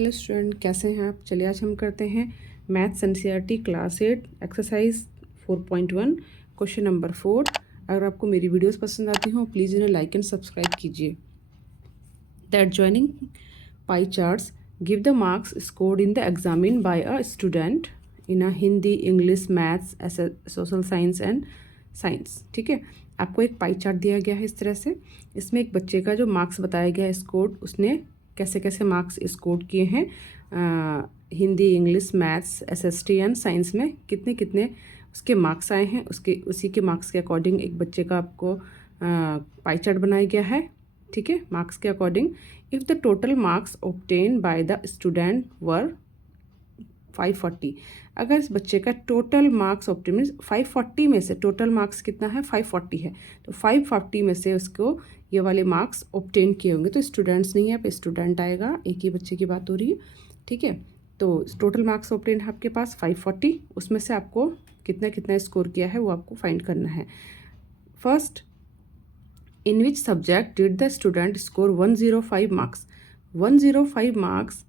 Hello student, कैसे हैं आप। चलिए आज हम करते हैं maths NCERT class 8 exercise 4.1 question number 4। अगर आपको मेरी वीडियोस पसंद आती हों प्लीज़ इन्हें लाइक एंड सब्सक्राइब कीजिए। The adjoining pie charts give the marks scored in the examine by a student in a Hindi, English, maths, social science and science. ठीक है, आपको एक पाई चार्ट दिया गया है इस तरह से। इसमें एक बच्चे का जो मार्क्स बताया गया है स्कोर्ड, उसने कैसे कैसे मार्क्स स्कोर किए हैं Hindi, English, maths, SST and science में कितने कितने उसके मार्क्स आए हैं, उसी के मार्क्स के अकॉर्डिंग एक बच्चे का आपको पाई चार्ट बनाया गया है। ठीक है, मार्क्स के according if the total marks obtain by the student वर 540, अगर इस बच्चे का टोटल मार्क्स ऑप्टेन मीन्स 540 में से टोटल मार्क्स कितना है 540 है, तो 540 में से उसको ये वाले मार्क्स ऑब्टेन किए होंगे। तो स्टूडेंट्स नहीं है, पे स्टूडेंट आएगा, एक ही बच्चे की बात हो रही है। ठीक है, तो टोटल मार्क्स ऑब्टेन है आपके पास 540, उसमें से आपको कितना कितना स्कोर किया है वो आपको फाइंड करना है। First, in which subject did the student score 105 marks. 105 marks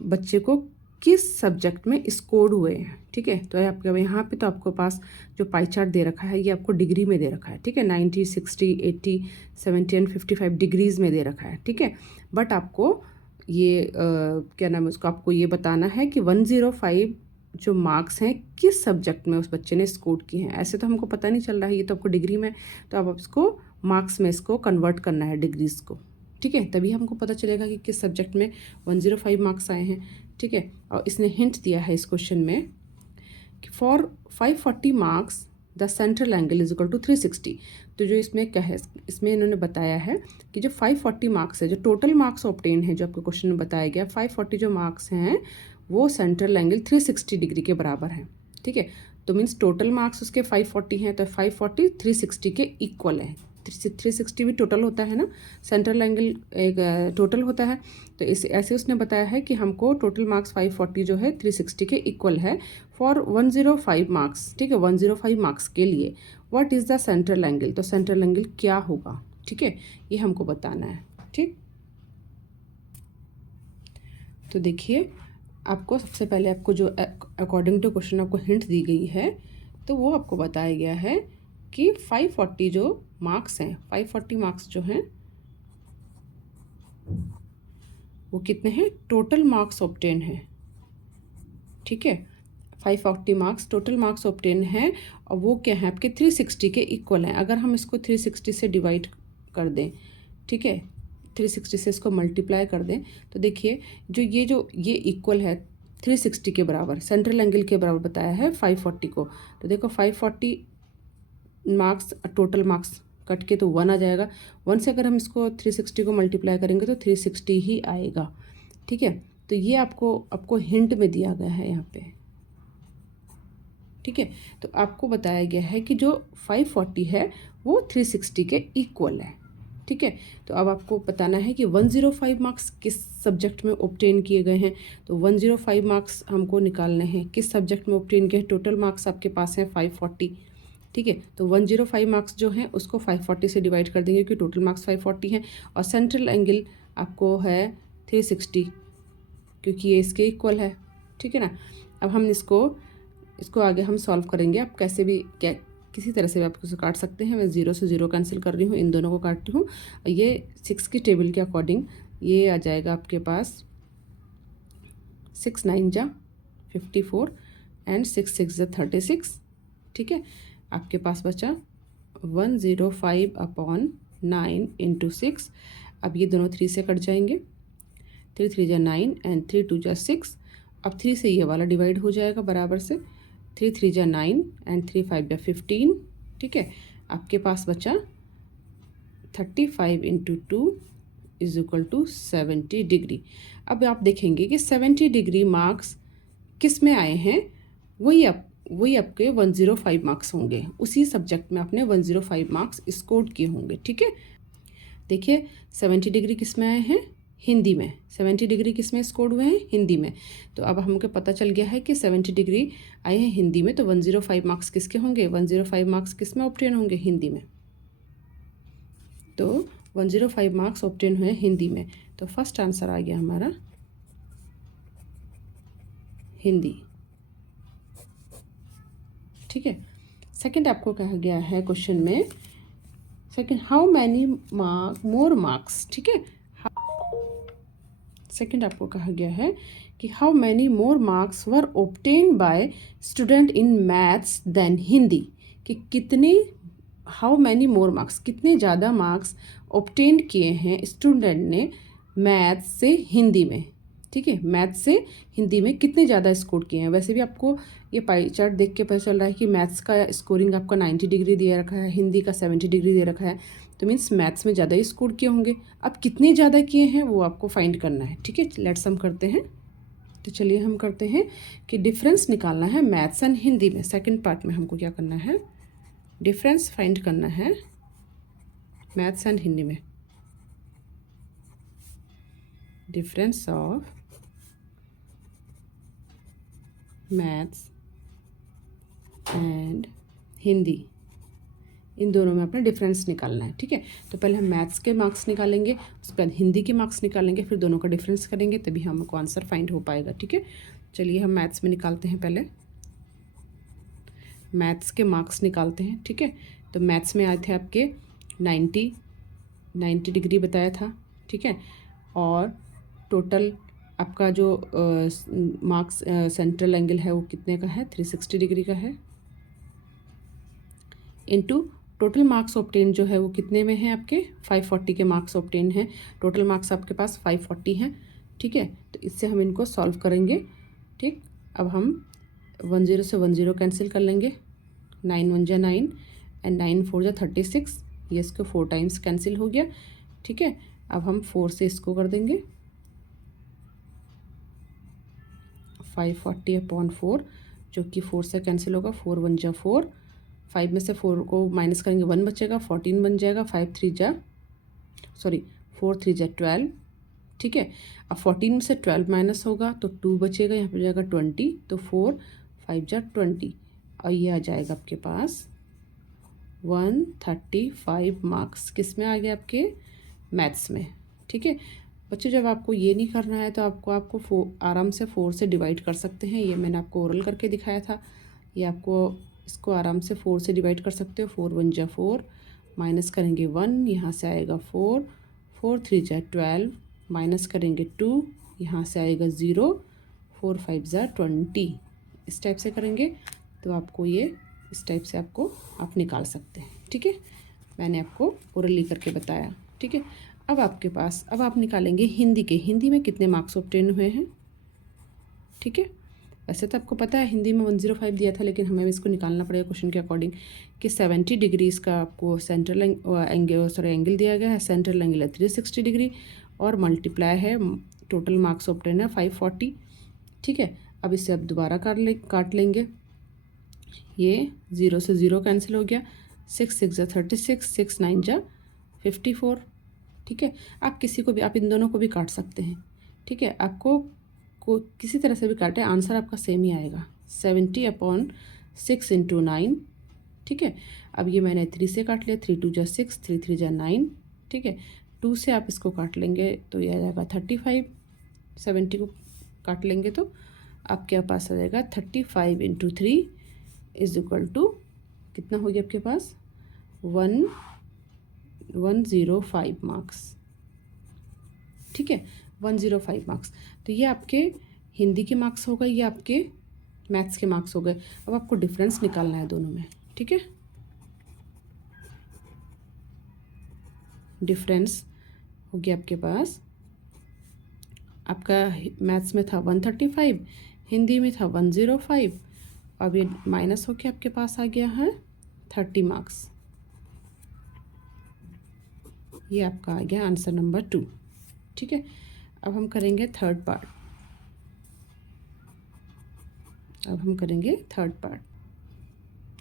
बच्चे को किस सब्जेक्ट में स्कोर हुए हैं। ठीक है, तो आपके यहाँ पे तो आपको पास जो पाई चार्ट दे रखा है ये आपको डिग्री में दे रखा है। ठीक है, 90, 60, 80, 70 एंड 55 डिग्रीज में दे रखा है। ठीक है, बट आपको ये क्या नाम है उसको, आपको ये बताना है कि 105 जो मार्क्स हैं किस सब्जेक्ट में उस बच्चे ने स्कोर किए हैं। ऐसे तो हमको पता नहीं चल रहा है, ये तो आपको डिग्री में, तो आप इसको मार्क्स में इसको कन्वर्ट करना है डिग्रीज को। ठीक है, तभी हमको पता चलेगा कि किस सब्जेक्ट में 105 मार्क्स आए हैं। ठीक है, और इसने हिंट दिया है इस क्वेश्चन में कि for 540 marks the central angle is equal to 360। तो जो इसमें क्या है, इसमें इन्होंने बताया है कि जो 540 मार्क्स है, जो टोटल मार्क्स ऑब्टेन है, जो आपके क्वेश्चन में बताया गया 540 जो मार्क्स हैं वो सेंट्रल एंगल 360 डिग्री के बराबर है। ठीक है, तो मीन्स टोटल मार्क्स उसके 540 हैं, तो 540 360 के इक्वल है। 360 भी टोटल होता है ना, सेंट्रल एंगल एक टोटल होता है। तो इस ऐसे उसने बताया है कि हमको टोटल मार्क्स 540 जो है 360 के इक्वल है फॉर 105 मार्क्स। ठीक है, 105 मार्क्स के लिए what is the central angle, तो सेंट्रल एंगल क्या होगा। ठीक है, ये हमको बताना है। ठीक, तो देखिए आपको सबसे पहले आपको जो अकॉर्डिंग टू क्वेश्चन आपको हिंट दी गई है, तो वो आपको बताया गया है कि 540 जो मार्क्स हैं, 540 मार्क्स जो हैं वो कितने हैं, टोटल मार्क्स ऑब्टेन है। ठीक है, 540 मार्क्स टोटल मार्क्स ऑब्टेन है और वो क्या है आपके 360 के इक्वल हैं। अगर हम इसको 360 से डिवाइड कर दें, ठीक है, 360 से इसको मल्टीप्लाई कर दें, तो देखिए जो ये इक्वल है 360 के बराबर, सेंट्रल एंगल के बराबर बताया है 540 को। तो देखो 540 मार्क्स टोटल मार्क्स कट के तो 1 आ जाएगा। 1 से अगर हम इसको 360 को मल्टीप्लाई करेंगे तो 360 ही आएगा। ठीक है, तो ये आपको हिंट में दिया गया है यहाँ पे। ठीक है, तो आपको बताया गया है कि जो 540 है वो 360 के इक्वल है। ठीक है, तो अब आपको बताना है कि 105 मार्क्स किस सब्जेक्ट में ऑब्टेन किए गए हैं। तो 105 मार्क्स हमको निकालने हैं किस सब्जेक्ट में ऑब्टेन किए हैं। टोटल मार्क्स आपके पास हैं 540। ठीक है, तो 105 मार्क्स जो हैं उसको 540 से डिवाइड कर देंगे क्योंकि टोटल मार्क्स 540 हैं, और सेंट्रल एंगल आपको है 360 क्योंकि ये इसके इक्वल है। ठीक है ना, अब हम इसको आगे हम सॉल्व करेंगे। आप कैसे भी किसी तरह से भी आप इसको काट सकते हैं। मैं 0 से 0 कैंसिल कर रही हूँ, इन दोनों को काटती हूँ। ये 6 की टेबल के अकॉर्डिंग ये आ जाएगा आपके पास 6 9 जा 54 एंड 6 6 जा 36। ठीक है, आपके पास बचा 105/9 इंटू 6। अब ये दोनों 3 से कट जाएंगे, 3 3 जा 9 एंड 3 2 जा 6। अब 3 से ये वाला डिवाइड हो जाएगा बराबर से, 3 3 जा 9 एंड 3 5 जा 15। ठीक है, आपके पास बचा 35 into 2 is equal to 70 degree. अब आप देखेंगे कि 70 डिग्री मार्क्स किस में आए हैं, वही आपके 105 मार्क्स होंगे। उसी सब्जेक्ट में आपने 105 मार्क्स स्कोर किए होंगे। ठीक है, देखिए 70 डिग्री किस में आए हैं, हिंदी में। 70 डिग्री किस में स्कोर हुए हैं, हिंदी में। तो अब हमको पता चल गया है कि 70 डिग्री आए हैं हिंदी में, तो 105 मार्क्स किसके होंगे, 105 मार्क्स किस में ऑब्टेन होंगे, हिंदी में। तो 105 मार्क्स ऑब्टेन हुए हिंदी में, तो फर्स्ट आंसर आ गया हमारा हिंदी। ठीक है। सेकंड आपको कहा गया है क्वेश्चन में, second how many more marks. ठीक है, सेकंड आपको कहा गया है कि how many more marks were obtain by student in maths than Hindi, कि कितने, हाउ मैनी मोर मार्क्स, कितने ज़्यादा मार्क्स ऑब्टेन किए हैं स्टूडेंट ने मैथ्स से हिंदी में। ठीक है, मैथ्स से हिंदी में कितने ज़्यादा स्कोर किए हैं। वैसे भी आपको ये पाई चार्ट देख के पता चल रहा है कि मैथ्स का स्कोरिंग आपका 90 डिग्री दे रखा है, हिंदी का 70 डिग्री दे रखा है, तो मीन्स मैथ्स में ज़्यादा ही स्कोर किए होंगे। अब कितने ज़्यादा किए हैं वो आपको फाइंड करना है। ठीक है, लेट्स हम करते हैं। तो चलिए हम करते हैं कि डिफरेंस निकालना है मैथ्स एंड हिंदी में। सेकेंड पार्ट में हमको क्या करना है, डिफरेंस फाइंड करना है मैथ्स एंड हिंदी में। Difference of maths and Hindi, इन दोनों में अपना डिफरेंस निकालना है। ठीक है, तो पहले हम मैथ्स के मार्क्स निकालेंगे, उसके बाद हिंदी के मार्क्स निकालेंगे, फिर दोनों का डिफरेंस करेंगे, तभी हमको आंसर फाइंड हो पाएगा। ठीक है, चलिए हम मैथ्स में निकालते हैं। पहले मैथ्स के मार्क्स निकालते हैं। ठीक है, तो मैथ्स में आए थे आपके 90 डिग्री बताया था। ठीक है, और टोटल आपका जो मार्क्स सेंट्रल एंगल है वो कितने का है, 360 डिग्री का है, इनटू टोटल मार्क्स ऑब्टेन जो है वो कितने में है आपके 540 के मार्क्स ऑब्टेन हैं। टोटल मार्क्स आपके पास 540 हैं। ठीक है, तो इससे हम इनको सॉल्व करेंगे। ठीक, अब हम 10 से 10 कैंसिल कर लेंगे, 9 1 जा 9 एंड 9 4 जा 36, ये इसको 4 टाइम्स कैंसिल हो गया। ठीक है, अब हम 4 से इसको कर देंगे 540/4, जो कि 4 से कैंसिल होगा, 4 1 जा 4, 5 में से 4 को माइनस करेंगे 1 बचेगा, 14 बन जाएगा, 4 3 जा 12। ठीक है, अब 14 में से 12 माइनस होगा तो 2 बचेगा, यहाँ पर जाएगा 20, तो 4 5 जा 20, और ये आ जाएगा आपके पास 135 मार्क्स। किस में आ गया आपके मैथ्स में। ठीक है बच्चों, जब आपको ये नहीं करना है तो आपको आराम से 4 से डिवाइड कर सकते हैं। ये मैंने आपको ओरल करके दिखाया था, ये आपको इसको आराम से 4 से डिवाइड कर सकते हो। 4 1 जा 4, माइनस करेंगे 1, यहाँ से आएगा 4, 4 3 जा 12, माइनस करेंगे 2, यहाँ से आएगा 0, 4 5 जा 20। इस टाइप से करेंगे तो आपको ये इस टाइप से आप निकाल सकते हैं। ठीक है, मैंने आपको ओरली करके बताया। ठीक है, अब आपके पास, अब आप निकालेंगे हिंदी के, हिंदी में कितने मार्क्स ऑब्टेन हुए हैं। ठीक है, वैसे तो आपको पता है हिंदी में 105 दिया था, लेकिन हमें इसको निकालना पड़ेगा क्वेश्चन के अकॉर्डिंग कि 70 डिग्रीज़ का आपको सेंट्रल एंगल दिया गया है। सेंट्रल एंगल है 360 डिग्री और मल्टीप्लाई है, टोटल मार्क्स ऑब्टेन है 540। ठीक है, अब इसे अब दोबारा काट लेंगे। ये 0 से 0 कैंसिल हो गया, 6 6 जा 36, 6 9 जा 54। ठीक है, आप किसी को भी, आप इन दोनों को भी काट सकते हैं। ठीक है, आपको किसी तरह से भी काटे, आंसर आपका सेम ही आएगा, 70/6 × 9। ठीक है, अब ये मैंने 3 से काट लिया, 3 2 जा 6, 3 3 जा 9। ठीक है, 2 से आप इसको काट लेंगे तो ये आ जाएगा 35, 70 को काट लेंगे तो आपके पास आ जाएगा 35 × 3 = कितना हो गया आपके पास 105 मार्क्स। ठीक है, 105 मार्क्स। तो ये आपके हिंदी के मार्क्स हो गए, ये आपके मैथ्स के मार्क्स हो गए। अब आपको डिफरेंस निकालना है दोनों में। ठीक है, डिफरेंस हो गया आपके पास, आपका मैथ्स में था 135, हिंदी में था 105, अब ये माइनस होके आपके पास आ गया है 30 मार्क्स। ये आपका आ गया आंसर नंबर 2। ठीक है, अब हम करेंगे थर्ड पार्ट।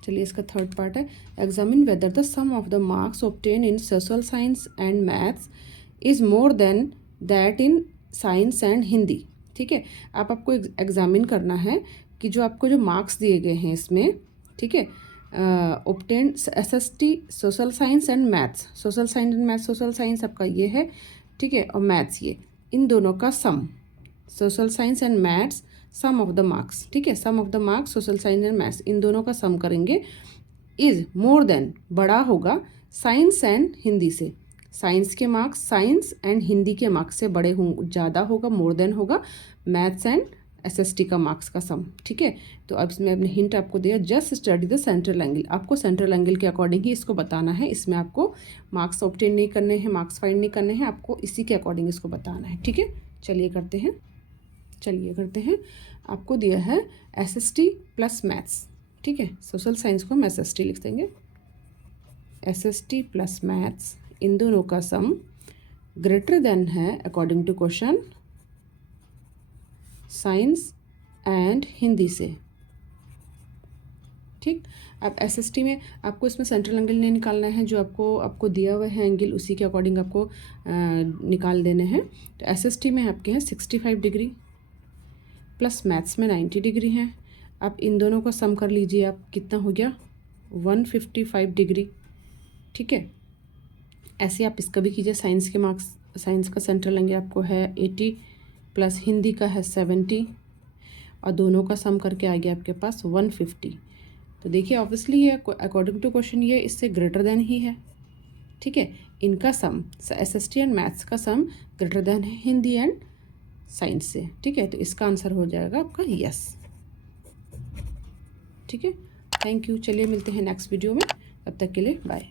चलिए, इसका थर्ड पार्ट है, examine whether the sum of the marks obtain in social science and maths is more than that in science and Hindi. ठीक है, आपको एग्जामिन करना है कि जो आपको जो मार्क्स दिए गए हैं इसमें, ठीक है, obtain SST social science and maths, social science आपका ये है। ठीक है, और मैथ्स ये, इन दोनों का sum, social science and maths sum of the marks, ठीक है, sum of the marks social science and maths, इन दोनों का सम करेंगे, इज मोर देन, बड़ा होगा साइंस एंड हिंदी से। साइंस के मार्क्स साइंस एंड हिंदी के मार्क्स से बड़े हों, ज़्यादा होगा, मोर देन होगा मैथ्स एंड एसएसटी का मार्क्स का सम, ठीक है। तो अब इसमें अपने हिंट आपको दिया, just study the central angle, आपको सेंट्रल एंगल के अकॉर्डिंग ही इसको बताना है, इसमें आपको मार्क्स ऑब्टेन नहीं करने हैं, मार्क्स फाइंड नहीं करने हैं, आपको इसी के अकॉर्डिंग इसको बताना है, ठीक है। चलिए करते हैं। आपको दिया है एसएसटी प्लस मैथ्स, ठीक है, सोशल साइंस को हम एसएसटी लिख देंगे, एसएसटी प्लस मैथ्स, इन दोनों का सम ग्रेटर देन है according to question science and Hindi से, ठीक। अब एसएसटी में आपको इसमें सेंट्रल एंगल नहीं निकालना है, जो आपको दिया हुआ है एंगल उसी के अकॉर्डिंग आपको निकाल देने हैं। तो एसएसटी में आपके हैं 65 डिग्री प्लस मैथ्स में 90 डिग्री हैं। अब इन दोनों का सम कर लीजिए आप, कितना हो गया 155 डिग्री, ठीक है। ऐसे आप इसका भी कीजिए, साइंस के मार्क्स, साइंस का सेंट्रल एंगल आपको है 80 प्लस हिंदी का है 70 और दोनों का सम करके आ गया आपके पास 150। तो देखिए ऑब्वियसली ये अकॉर्डिंग टू क्वेश्चन ये इससे ग्रेटर देन ही है, ठीक है। इनका सम एसएसटी एंड मैथ्स का सम ग्रेटर देन है हिंदी एंड साइंस से, ठीक है। तो इसका आंसर हो जाएगा आपका यस, ठीक है। थैंक यू, चलिए मिलते हैं नेक्स्ट वीडियो में, तब तक के लिए बाय।